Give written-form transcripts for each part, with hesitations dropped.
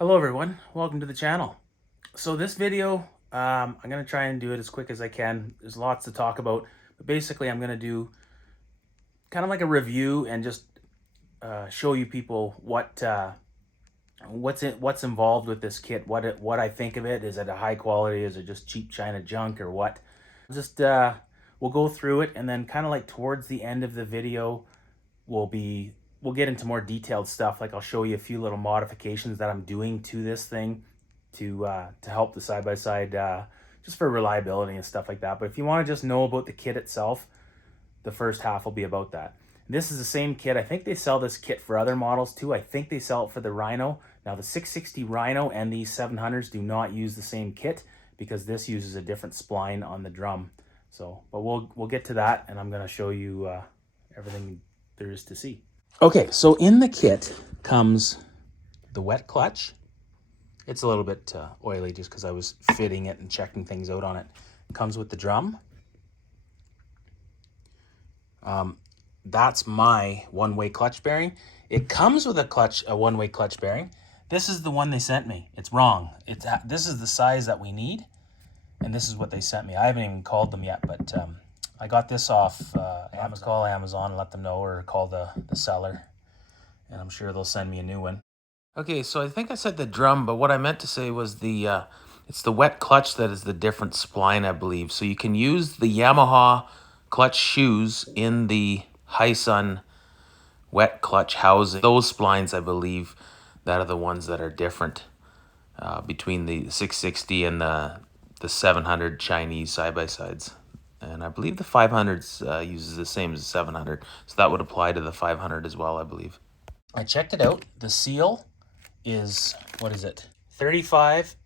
Hello everyone, welcome to the channel. So this video, I'm going to try and do it as quick as I can. There's lots to talk about, but basically I'm going to do kind of like a review and just show you people what's involved with this kit, what I think of it. Is it a high quality? Is it just cheap China junk or what? Just we'll go through it, and then kind of like towards the end of the video, we'll get into more detailed stuff. Like I'll show you a few little modifications that I'm doing to this thing to help the side-by-side, just for reliability and stuff like that. But if you want to just know about the kit itself, the first half will be about that. This is the same kit. I think they sell this kit for other models too. I think they sell it for the Rhino. Now the 660 Rhino and these 700s do not use the same kit because this uses a different spline on the drum. So, but we'll get to that, and I'm going to show you everything there is to see. Okay, so in the kit comes the wet clutch. It's a little bit oily just because I was fitting it and checking things out on it. Comes with the drum. That's my one-way clutch bearing. It comes with a one-way clutch bearing. This is the one they sent me. It's wrong. This is the size that we need, and this is what they sent me. I haven't even called them yet, but I got this off Amazon. Call Amazon and let them know, or call the seller, and I'm sure they'll send me a new one. Okay, so I think I said the drum, but what I meant to say was it's the wet clutch that is the different spline, I believe. So you can use the Yamaha clutch shoes in the Hisun wet clutch housing. Those splines, I believe, that are the ones that are different between the 660 and the 700 Chinese side-by-sides. And I believe the 500s uses the same as the 700. So that would apply to the 500 as well, I believe. I checked it out. The seal is, what is it? 35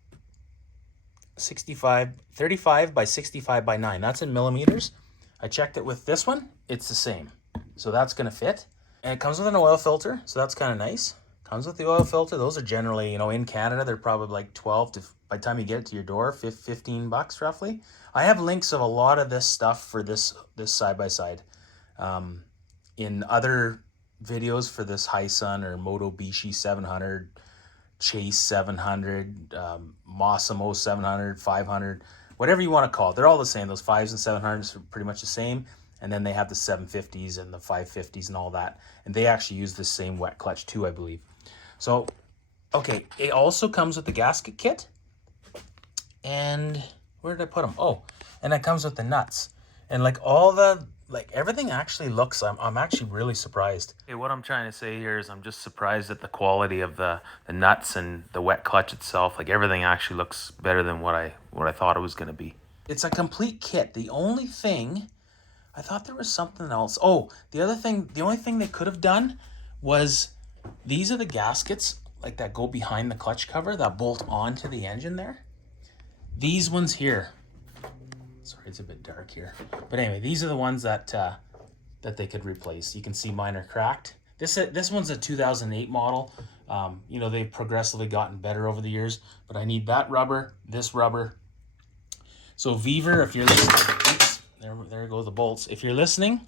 by 65 by 9. That's in millimeters. I checked it with this one. It's the same. So that's going to fit. And it comes with an oil filter, so that's kind of nice. Comes with the oil filter. Those are generally, in Canada, they're probably like 12 to, by the time you get it to your door, $15 roughly. I have links of a lot of this stuff for this side-by-side in other videos for this Hisun or Motobishi 700, Chase 700, Massimo 700, 500, whatever you want to call it. They're all the same. Those 5s and 700s are pretty much the same. And then they have the 750s and the 550s and all that. And they actually use the same wet clutch too, I believe. So, okay, it also comes with the gasket kit. And where did I put them? Oh, and it comes with the nuts. And like everything actually looks, I'm actually really surprised. Okay, what I'm trying to say here is I'm just surprised at the quality of the nuts and the wet clutch itself. Like everything actually looks better than what I thought it was going to be. It's a complete kit. The only thing, I thought there was something else. Oh, the only thing they could have done was, these are the gaskets like that go behind the clutch cover that bolt onto the engine there. These ones here. Sorry, it's a bit dark here. But anyway, these are the ones that they could replace. You can see mine are cracked. This one's a 2008 model. They've progressively gotten better over the years. But I need that rubber, this rubber. So Vevor, if you're listening, oops, there go the bolts. If you're listening,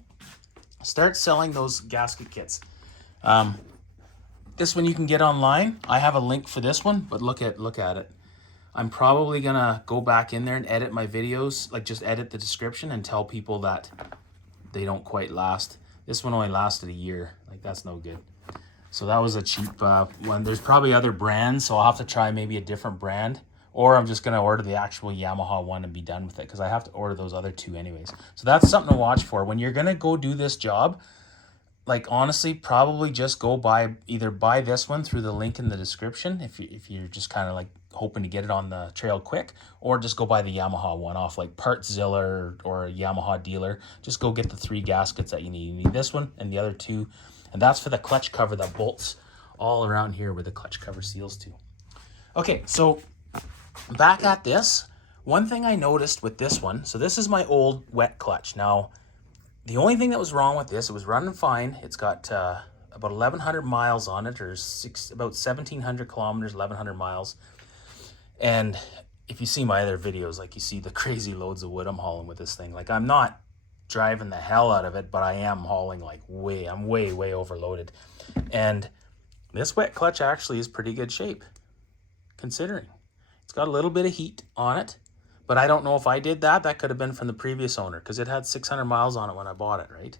start selling those gasket kits. This one you can get online. I have a link for this one, but look at it. I'm probably gonna go back in there and edit my videos, like just edit the description and tell people that they don't quite last. This one only lasted a year. Like, that's no good. So that was a cheap one. There's probably other brands, so I'll have to try maybe a different brand, or I'm just gonna order the actual Yamaha one and be done with it, because I have to order those other two anyways. So that's something to watch for when you're gonna go do this job. Like, honestly, probably just go either buy this one through the link in the description if you're just kind of like hoping to get it on the trail quick, or just go buy the Yamaha one off like Parts ZILLA or a Yamaha dealer. Just go get the 3 gaskets that you need. You need this one and the other 2, and that's for the clutch cover that bolts all around here where the clutch cover seals to. Okay, so back at this, one thing I noticed with this one, so this is my old wet clutch. Now, the only thing that was wrong with this, it was running fine. It's got about 1,100 miles on it, or about 1,700 kilometers, 1,100 miles. And if you see my other videos, like, you see the crazy loads of wood I'm hauling with this thing. Like, I'm not driving the hell out of it, but I am hauling like I'm way overloaded. And this wet clutch actually is pretty good shape. considering. It's got a little bit of heat on it, but I don't know if I did that. That could have been from the previous owner because it had 600 miles on it when I bought it, right?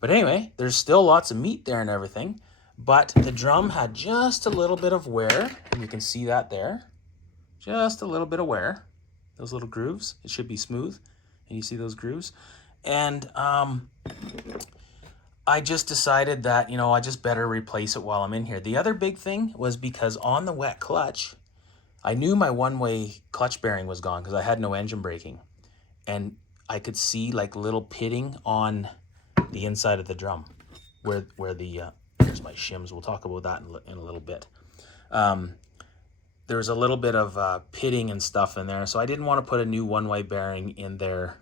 But anyway, there's still lots of meat there and everything, but the drum had just a little bit of wear, and you can see that there. Just a little bit of wear. Those little grooves. It should be smooth, and you see those grooves. And I just decided that, you know, I just better replace it while I'm in here. The other big thing was because on the wet clutch, I knew my one-way clutch bearing was gone because I had no engine braking. And I could see like little pitting on the inside of the drum where the, here's my shims. We'll talk about that in a little bit. There was a little bit of pitting and stuff in there. So I didn't want to put a new one-way bearing in there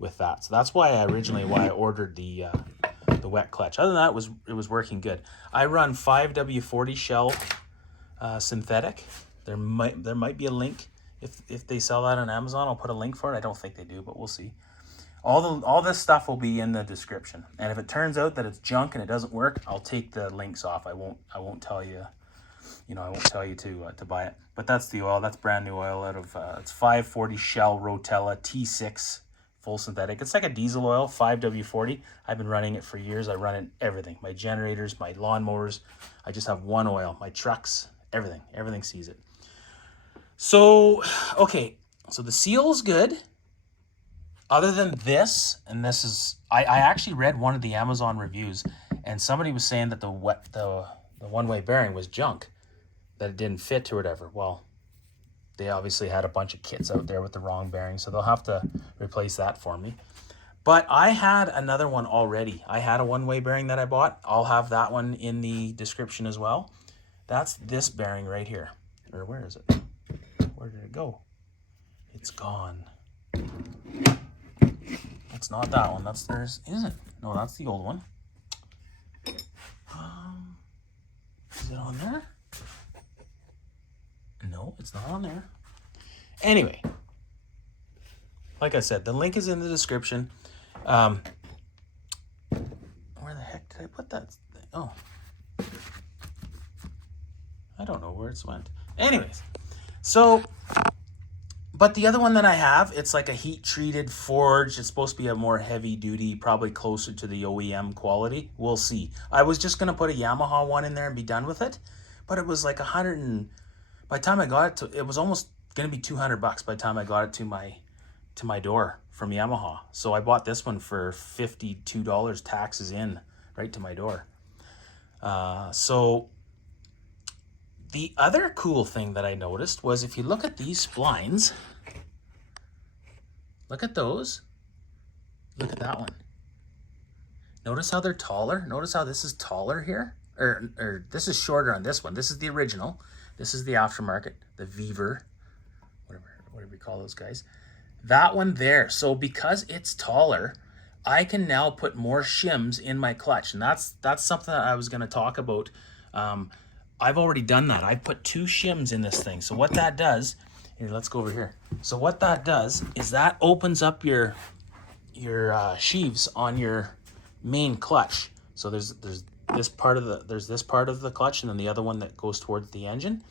with that. So that's why I ordered the wet clutch. Other than that, it was working good. I run 5W40 shell synthetic. There might be a link if they sell that on Amazon. I'll put a link for it. I don't think they do, but we'll see. All this stuff will be in the description. And if it turns out that it's junk and it doesn't work, I'll take the links off. I won't tell you. You know, I won't tell you to buy it. But that's the oil. That's brand new oil out of it's 540 Shell Rotella T6 full synthetic. It's like a diesel oil, 5W40. I've been running it for years. I run it everything. My generators, my lawnmowers. I just have one oil. My trucks, everything sees it. So, okay. So the seal is good. Other than this, and this is, I actually read one of the Amazon reviews, and somebody was saying that the one-way bearing was junk, that it didn't fit or whatever. Well, they obviously had a bunch of kits out there with the wrong bearing, so they'll have to replace that for me. But I had another one already. I had a one-way bearing that I bought. I'll have that one in the description as well. That's this bearing right here. Or where is it? Where did it go? It's gone. That's not that one. That's theirs. Is it? No, that's the old one. Is it on there? No, it's not on there. Anyway, like I said, the link is in the description. Where the heck did I put that thing? Oh. I don't know where it's went. Anyways, so, but the other one that I have, it's like a heat-treated forged. It's supposed to be a more heavy-duty, probably closer to the OEM quality. We'll see. I was just going to put a Yamaha one in there and be done with it, but it was like by the time I got it, it was almost going to be $200 by the time I got it to my door from Yamaha. So I bought this one for $52 taxes in right to my door. So the other cool thing that I noticed was if you look at these splines, look at those. Look at that one. Notice how they're taller. Notice how this is taller here. Or this is shorter on this one. This is the original. This is the aftermarket, the Vevor, whatever we call those guys. That one there. So because it's taller, I can now put more shims in my clutch. And that's something that I was going to talk about. I've already done that. I put 2 shims in this thing. So what that does, here, let's go over here. So what that does is that opens up your sheaves on your main clutch. So there's this part of the clutch, and then the other one that goes towards the engine.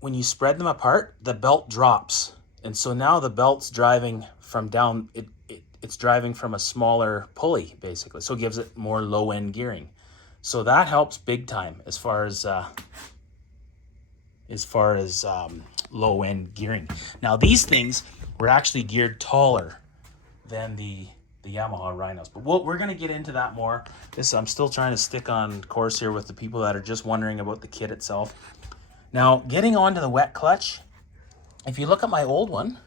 When you spread them apart, the belt drops, and so now the belt's driving from down. It's driving from a smaller pulley basically, so it gives it more low end gearing. So that helps big time as far as low end gearing. Now these things were actually geared taller than the Yamaha Rhinos, but we're going to get into that more. I'm still trying to stick on course here with the people that are just wondering about the kit itself. Now, getting on to the wet clutch, if you look at my old one,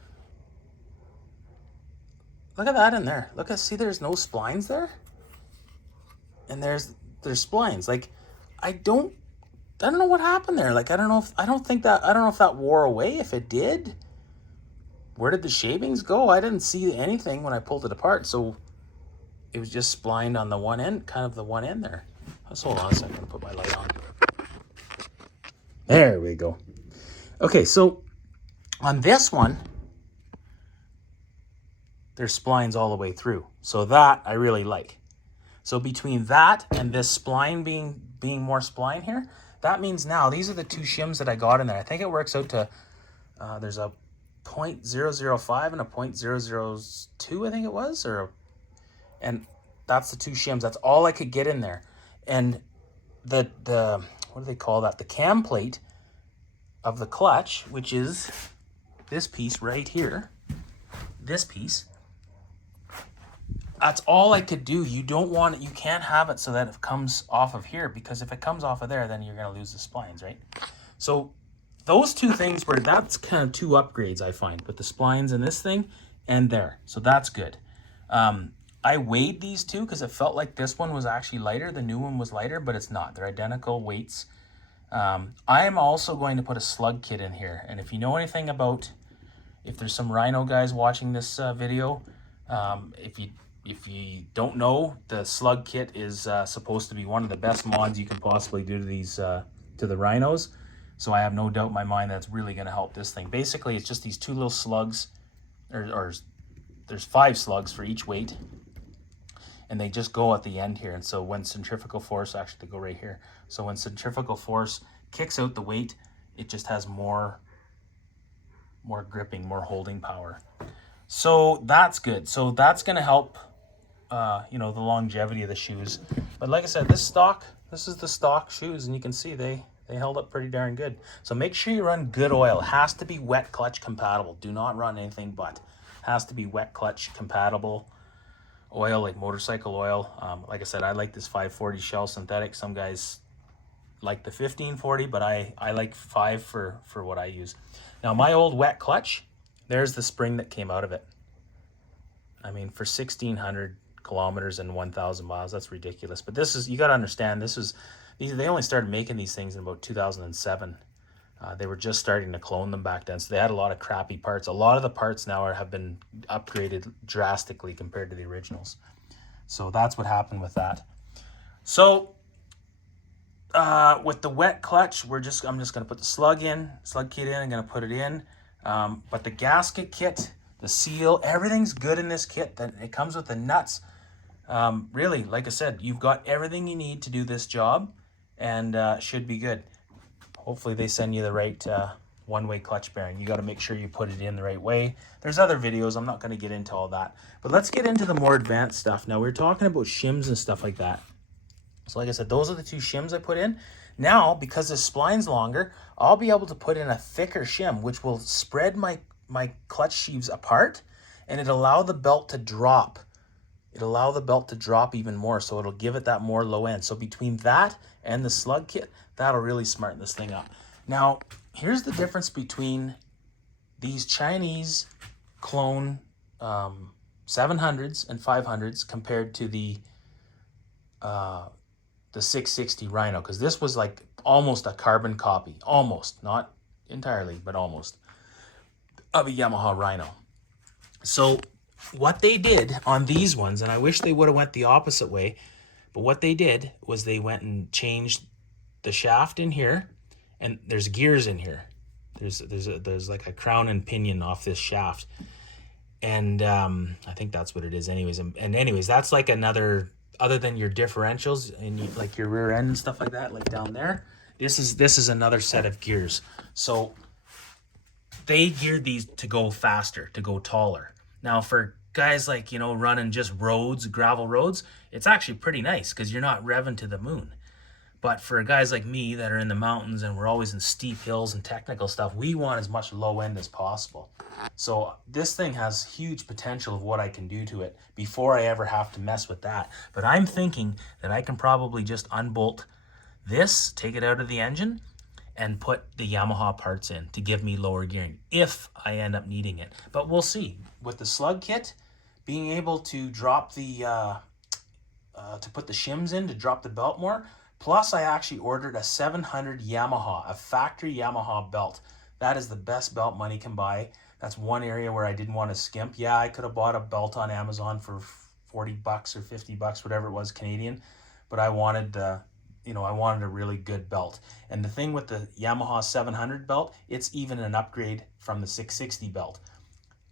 look at that in there. See, there's no splines there, and there's splines. Like, I don't know what happened there. Like, I don't know if that wore away. If it did, where did the shavings go? I didn't see anything when I pulled it apart, so it was just splined on the one end, kind of the one end there. Let's hold on a second and put my light on. There we go. Okay, so on this one, there's splines all the way through. So that I really like. So between that and this spline being being more spline here, that means now these are the two shims that I got in there. I think it works out to, there's a 0.005 and a 0.002, I think it was, and that's the two shims. That's all I could get in there. And the what do they call that? The cam plate of the clutch, which is this piece right here, this piece, that's all I could do. You don't want it, you can't have it so that it comes off of here, because if it comes off of there, then you're going to lose the splines, right? So those two things were, that's kind of two upgrades I find, with the splines and this thing and there. So that's good. I weighed these two because it felt like this one was actually lighter. The new one was lighter, but it's not. They're identical weights. I am also going to put a slug kit in here. And if you know anything about, if there's some Rhino guys watching this video, if you don't know, the slug kit is supposed to be one of the best mods you can possibly do to these to the Rhinos. So I have no doubt in my mind that's really going to help this thing. Basically, it's just these two little slugs, or there's 5 slugs for each weight, and they just go at the end here. And so when centrifugal force, actually they go right here. So when centrifugal force kicks out the weight, it just has more gripping, more holding power. So that's good. So that's going to help, you know, the longevity of the shoes. But like I said, this is the stock shoes, and you can see they held up pretty darn good. So make sure you run good oil. It has to be wet clutch compatible. Do not run anything but. It has to be wet clutch compatible oil, like motorcycle oil. Like I said, I like this 540 Shell synthetic. Some guys like the 1540, but I like 5 for what I use. Now my old wet clutch, there's the spring that came out of it. I mean, for 1,600 kilometers and 1,000 miles, that's ridiculous. But this is, you got to understand, they only started making these things in about 2007. They were just starting to clone them back then, so they had a lot of crappy parts. A lot of the parts now have been upgraded drastically compared to the originals. So that's what happened with that. So with the wet clutch, I'm just going to put the slug kit in. I'm going to put it in. But the gasket kit, the seal, everything's good in this kit. Then it comes with the nuts. Really, like I said, you've got everything you need to do this job, and should be good. Hopefully they send you the right one-way clutch bearing. You got to make sure you put it in the right way. There's other videos. I'm not going to get into all that. But let's get into the more advanced stuff. Now, we were talking about shims and stuff like that. So like I said, those are the two shims I put in. Now, because the spline's longer, I'll be able to put in a thicker shim, which will spread my clutch sheaves apart, and it'll allow the belt to drop. It'll allow the belt to drop even more, so it'll give it that more low end. So between that and the slug kit, that'll really smarten this thing up. Now, here's the difference between these Chinese clone 700s and 500s compared to the 660 Rhino, because this was like almost a carbon copy, almost, not entirely, but almost, of a Yamaha Rhino. So what they did on these ones, and I wish they would have went the opposite way, but what they did was they went and changed the shaft in here, and there's gears in here. There's like a crown and pinion off this shaft, and I think that's what it is anyways. And anyways, that's like another, other than your differentials and like your rear end and stuff like that, like down there, this is another set of gears. So they geared these to go faster, to go taller. Now for guys like, you know, running just roads, gravel roads, it's actually pretty nice because you're not revving to the moon. But for guys like me that are in the mountains and we're always in steep hills and technical stuff, we want as much low end as possible. So this thing has huge potential of what I can do to it before I ever have to mess with that. But I'm thinking that I can probably just unbolt this, take it out of the engine, and put the Yamaha parts in to give me lower gearing if I end up needing it. But we'll see. With the slug kit, being able to drop the, to put the shims in to drop the belt more, plus I actually ordered a 700 Yamaha, a factory Yamaha belt. That is the best belt money can buy. That's one area where I didn't want to skimp. Yeah, I could have bought a belt on Amazon for 40 bucks or 50 bucks, whatever it was Canadian, but I wanted I wanted a really good belt. And the thing with the Yamaha 700 belt, it's even an upgrade from the 660 belt.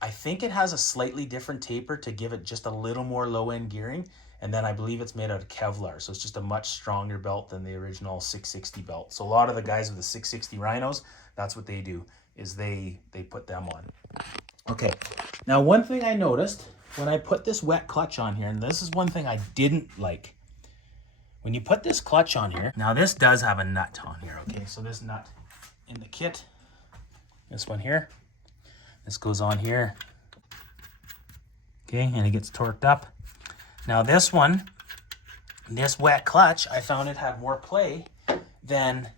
I think it has a slightly different taper to give it just a little more low-end gearing, And then I believe it's made out of Kevlar, so it's just a much stronger belt than the original 660 belt. So a lot of the guys with the 660 Rhinos, that's what they do, is they put them on. Okay, now one thing I noticed when I put this wet clutch on here, and this is one thing I didn't like. When you put this clutch on here, now this does have a nut on here, okay? So this nut in the kit, this one here, this goes on here, okay, and it gets torqued up. Now this one, this wet clutch, I found it had more play than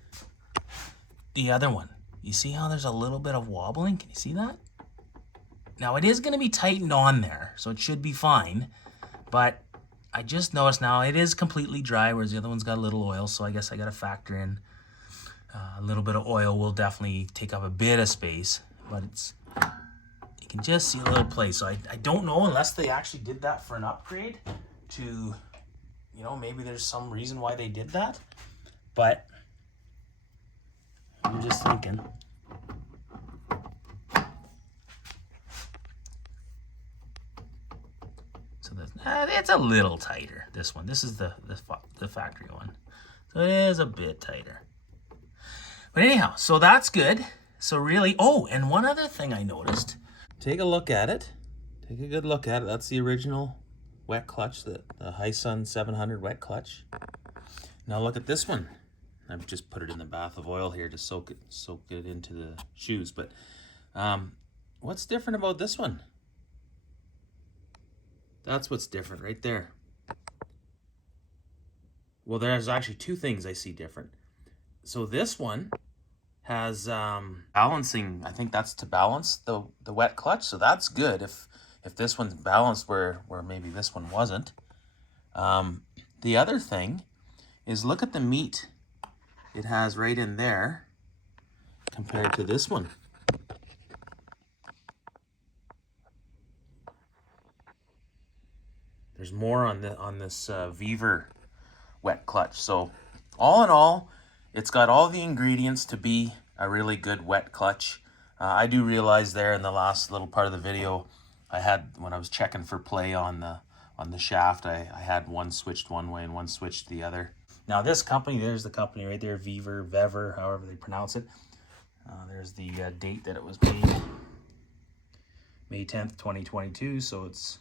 the other one. You see how there's a little bit of wobbling? Can you see that? Now it is going to be tightened on there, so it should be fine. But I just noticed now it is completely dry, whereas the other one's got a little oil, so I guess I got to factor in a little bit of oil will definitely take up a bit of space. But it's, you can just see a little play. So I don't know unless they actually did that for an upgrade to, you know, maybe there's some reason why they did that. But I'm just thinking. So it's a little tighter, this one. This is the factory one. So it is a bit tighter. But anyhow, so that's good. So really, oh, and one other thing I noticed. Take a look at it. Take a good look at it. That's the original wet clutch, the Hisun 700 wet clutch. Now look at this one. I've just put it in the bath of oil here to soak it into the shoes. But what's different about this one? That's what's different right there. Well, there's actually two things I see different. So this one has balancing. I think that's to balance the wet clutch. So that's good if this one's balanced where maybe this one wasn't. The other thing is look at the meat it has right in there compared to this one. There's more on this Vevor wet clutch. So all in all, it's got all the ingredients to be a really good wet clutch. I do realize there in the last little part of the video, when I was checking for play on the shaft, I had one switched one way and one switched the other. Now this company, there's the company right there, Vevor, however they pronounce it. There's the date that it was made, May 10th, 2022. So it's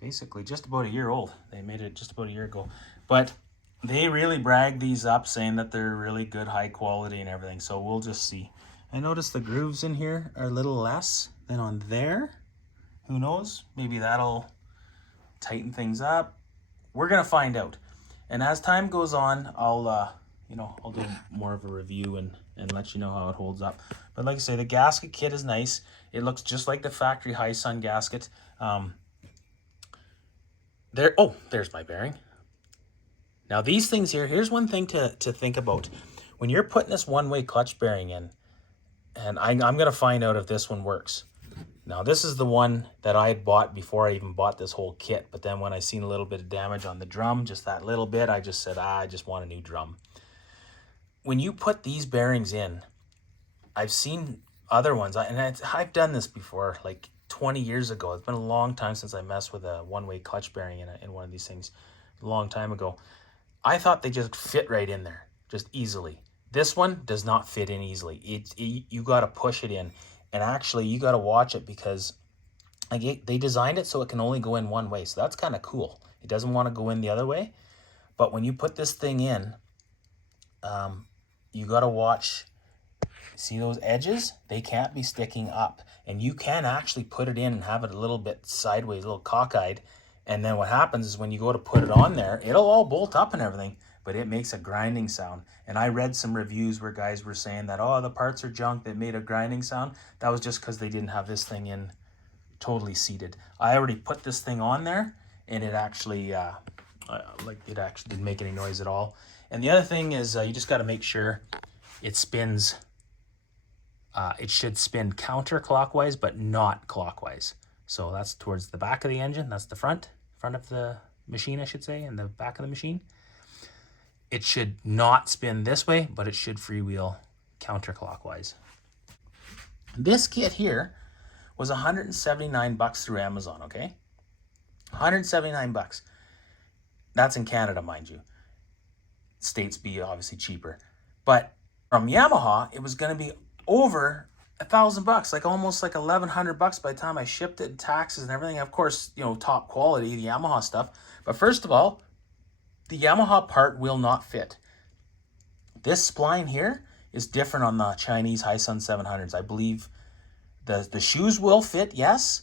basically just about a year old. They made it just about a year ago. But they really brag these up, saying that they're really good, high quality and everything. So we'll just see. I noticed the grooves in here are a little less than on there. Who knows? Maybe that'll tighten things up. We're gonna find out. And as time goes on, I'll do more of a review and let you know how it holds up. But like I say, the gasket kit is nice. It looks just like the factory Hisun gasket. There's my bearing. Now these things here, here's one thing to think about. When you're putting this one-way clutch bearing in, and I'm going to find out if this one works. Now this is the one that I had bought before I even bought this whole kit, but then when I seen a little bit of damage on the drum, just that little bit, I just said, I just want a new drum. When you put these bearings in, I've seen other ones, and I've done this before, like 20 years ago. It's been a long time since I messed with a one-way clutch bearing in one of these things, a long time ago. I thought they just fit right in there, just easily. This one does not fit in easily. You got to push it in, and actually you got to watch it because they designed it so it can only go in one way. So that's kind of cool. It doesn't want to go in the other way. But when you put this thing in, you got to watch. See those edges? They can't be sticking up. And you can actually put it in and have it a little bit sideways, a little cockeyed. And then what happens is when you go to put it on there, it'll all bolt up and everything, but it makes a grinding sound. And I read some reviews where guys were saying that, oh, the parts are junk that made a grinding sound. That was just because they didn't have this thing in totally seated. I already put this thing on there, and it actually, it actually didn't make any noise at all. And the other thing is you just got to make sure it spins. It should spin counterclockwise, but not clockwise. So that's towards the back of the engine. That's the front of the machine, I should say, and the back of the machine. It should not spin this way, but it should freewheel counterclockwise. This kit here was $179 through Amazon, okay? $179. That's in Canada, mind you. States be obviously cheaper. But from Yamaha, it was going to be over $1,000, like almost like $1,100 by the time I shipped it and taxes and everything. Of course, you know, top quality, the Yamaha stuff. But first of all, the Yamaha part will not fit. This spline here is different on the Chinese Hisun 700s. I believe the shoes will fit, yes,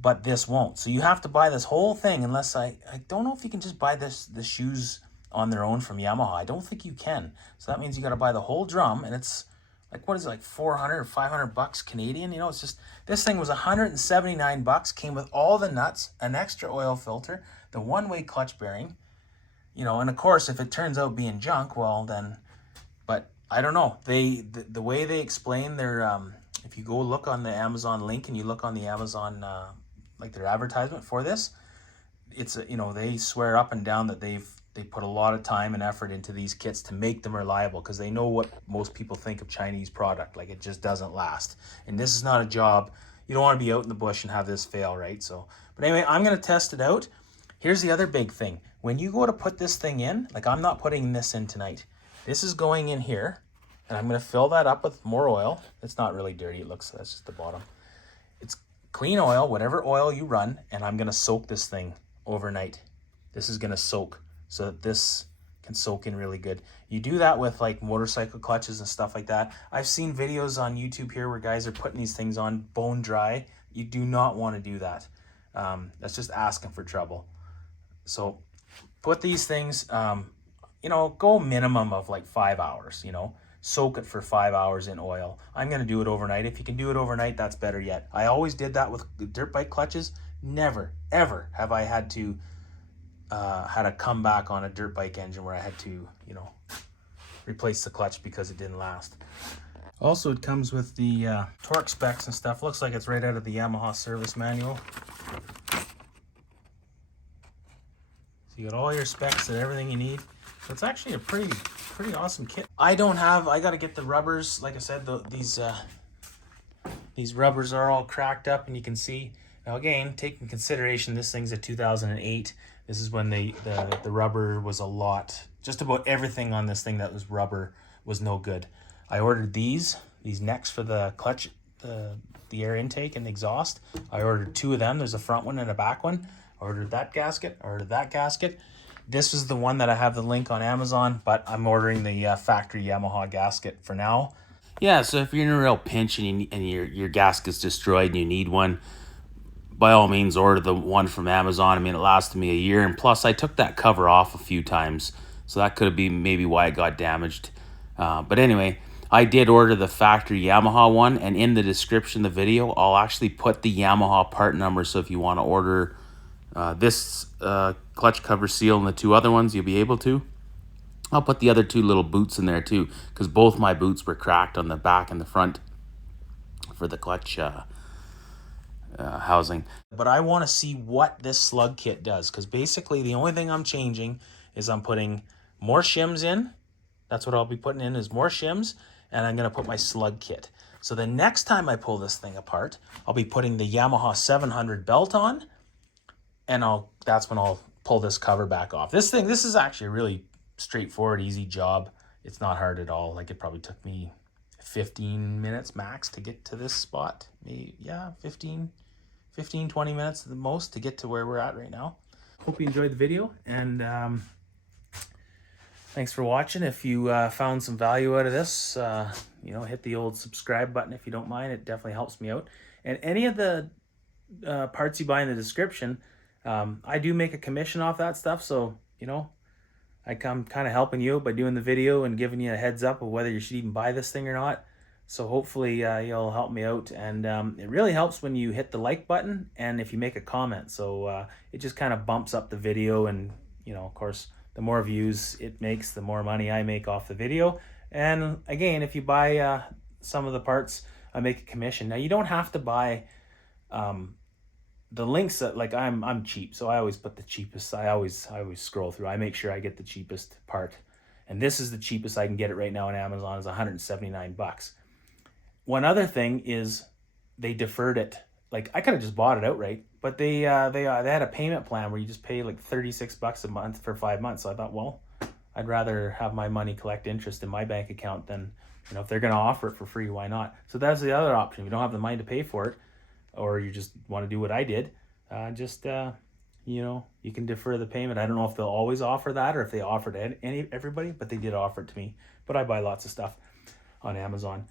but this won't. So you have to buy this whole thing, unless I don't know if you can just buy the shoes on their own from Yamaha. I don't think you can. So that means you got to buy the whole drum, and it's like, what is it, like 400 or 500 bucks Canadian? You know, it's just, this thing was 179 bucks, came with all the nuts, an extra oil filter, the one-way clutch bearing, you know, and of course, if it turns out being junk, well then, but I don't know. The way they explain their, if you go look on the Amazon link and you look on the Amazon, like their advertisement for this, it's, you know, they swear up and down that they put a lot of time and effort into these kits to make them reliable, because they know what most people think of Chinese product. Like, it just doesn't last. And this is not a job. You don't want to be out in the bush and have this fail, right? So, but anyway, I'm going to test it out. Here's the other big thing. When you go to put this thing in, like, I'm not putting this in tonight. This is going in here, and I'm going to fill that up with more oil. It's not really dirty. It looks, that's just the bottom. It's clean oil, whatever oil you run, and I'm going to soak this thing overnight. This is going to soak, so that this can soak in really good. You do that with like motorcycle clutches and stuff like that. I've seen videos on YouTube here where guys are putting these things on bone dry. You do not want to do that. That's just asking for trouble. So put these things, you know, go minimum of like 5 hours, you know, soak it for 5 hours in oil. I'm going to do it overnight. If you can do it overnight, that's better yet. I always did that with dirt bike clutches. Never, ever have I had to come back on a dirt bike engine where I had to, you know, replace the clutch because it didn't last. Also, it comes with the torque specs and stuff. Looks like it's right out of the Yamaha service manual. So you got all your specs and everything you need. So it's actually a pretty awesome kit. I got to get the rubbers. Like I said, these rubbers are all cracked up, and you can see. Now again, take in consideration this thing's a 2008. This is when the rubber was a lot. Just about everything on this thing that was rubber was no good. I ordered these necks for the clutch, the air intake and exhaust. I ordered 2 of them. There's a front one and a back one. I ordered that gasket. I ordered that gasket. This is the one that I have the link on Amazon, but I'm ordering the factory Yamaha gasket for now. Yeah, so if you're in a real pinch and your gasket's destroyed and you need one, by all means, order the one from Amazon. I mean, it lasted me a year, and plus I took that cover off a few times, so that could be maybe why it got damaged. But anyway, I did order the factory Yamaha one, and in the description of the video, I'll actually put the Yamaha part number, so if you want to order this clutch cover seal and the 2 other ones, you'll be able to. I'll put the other 2 little boots in there too, because both my boots were cracked on the back and the front for the clutch housing. But I want to see what this slug kit does, because basically the only thing I'm changing is I'm putting more shims in. That's what I'll be putting in, is more shims, and I'm going to put my slug kit. So the next time I pull this thing apart, I'll be putting the Yamaha 700 belt on, and that's when I'll pull this cover back off. This is actually a really straightforward, easy job. It's not hard at all. Like, it probably took me 15 minutes max to get to this spot. Maybe, yeah, 15, 20 minutes at the most to get to where we're at right now. Hope you enjoyed the video, and thanks for watching. If you found some value out of this, you know, hit the old subscribe button if you don't mind. It definitely helps me out. And any of the parts you buy in the description, I do make a commission off that stuff, so, you know, I'm kind of helping you out by doing the video and giving you a heads up of whether you should even buy this thing or not. So hopefully you'll help me out, and it really helps when you hit the like button and if you make a comment. So it just kind of bumps up the video, and, you know, of course, the more views it makes, the more money I make off the video. And again, if you buy some of the parts, I make a commission. Now, you don't have to buy the links that, like, I'm cheap, so I always put the cheapest. I always scroll through. I make sure I get the cheapest part, and this is the cheapest I can get it right now on Amazon, is 179 bucks. One other thing is they deferred it like I could have just bought it outright, but they had a payment plan where you just pay like $36 a month for 5 months. So I thought, well, I'd rather have my money collect interest in my bank account than, you know, if they're going to offer it for free, why not? So that's the other option. If you don't have the money to pay for it, or you just want to do what I did, you know, you can defer the payment. I don't know if they'll always offer that or if they offer to everybody, but they did offer it to me. But I buy lots of stuff on Amazon.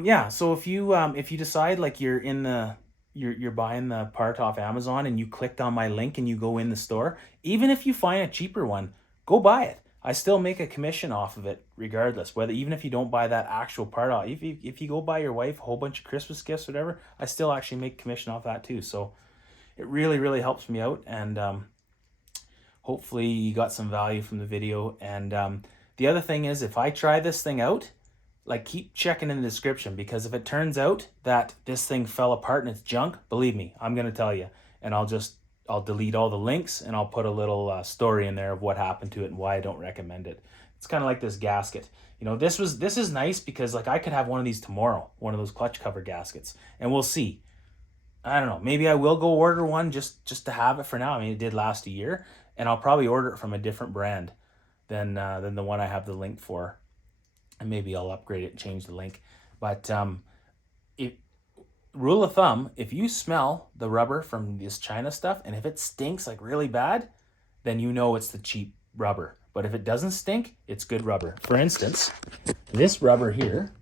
Yeah, so if you decide like you're buying the part off Amazon and you clicked on my link and you go in the store, even if you find a cheaper one, go buy it. I still make a commission off of it regardless, whether even if you don't buy that actual part off. If you go buy your wife a whole bunch of Christmas gifts, whatever, I still actually make commission off that too. So it really, really helps me out, and hopefully you got some value from the video. And the other thing is, if I try this thing out, like, keep checking in the description, because if it turns out that this thing fell apart and it's junk, believe me, I'm going to tell you. And I'll delete all the links and I'll put a little story in there of what happened to it and why I don't recommend it. It's kind of like this gasket. You know, this is nice because like I could have one of these tomorrow, one of those clutch cover gaskets, and we'll see. I don't know, maybe I will go order one just to have it for now. I mean, it did last a year, and I'll probably order it from a different brand than the one I have the link for. And maybe I'll upgrade it and change the link. But rule of thumb, if you smell the rubber from this China stuff and if it stinks like really bad, then you know it's the cheap rubber. But if it doesn't stink, it's good rubber. For instance, this rubber here,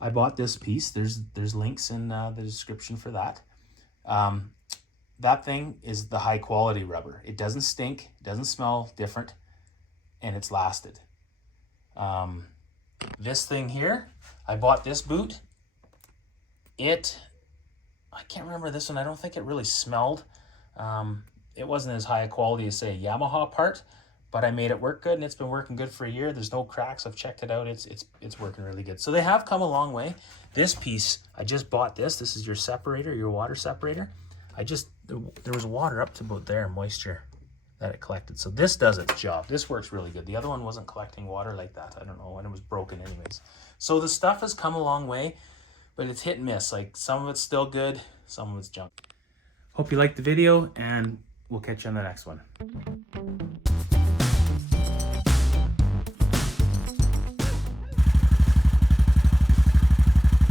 I bought this piece. There's links in the description for that. That thing is the high quality rubber. It doesn't stink, it doesn't smell different, and it's lasted. This thing here, I bought this boot. I can't remember this one. I don't think it really smelled. It wasn't as high a quality as, say, a Yamaha part, but I made it work good, and it's been working good for a year. There's no cracks. I've checked it out. It's working really good. So they have come a long way. This piece, I just bought this. This is your separator, your water separator. There was water up to about there, moisture that it collected. So this does its job. This works really good. The other one wasn't collecting water like that. I don't know, and it was broken anyways. So the stuff has come a long way, but it's hit and miss. Like, some of it's still good, some of it's junk. Hope you liked the video, and we'll catch you on the next one.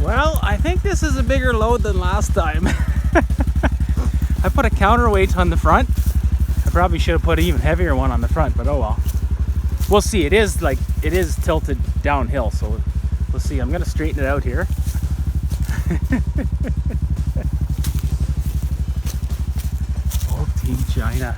Well, I think this is a bigger load than last time. I put a counterweight on the front. I probably should have put an even heavier one on the front, but oh well. We'll see. It is tilted downhill, so we'll see. I'm gonna straighten it out here. Oh, Team China.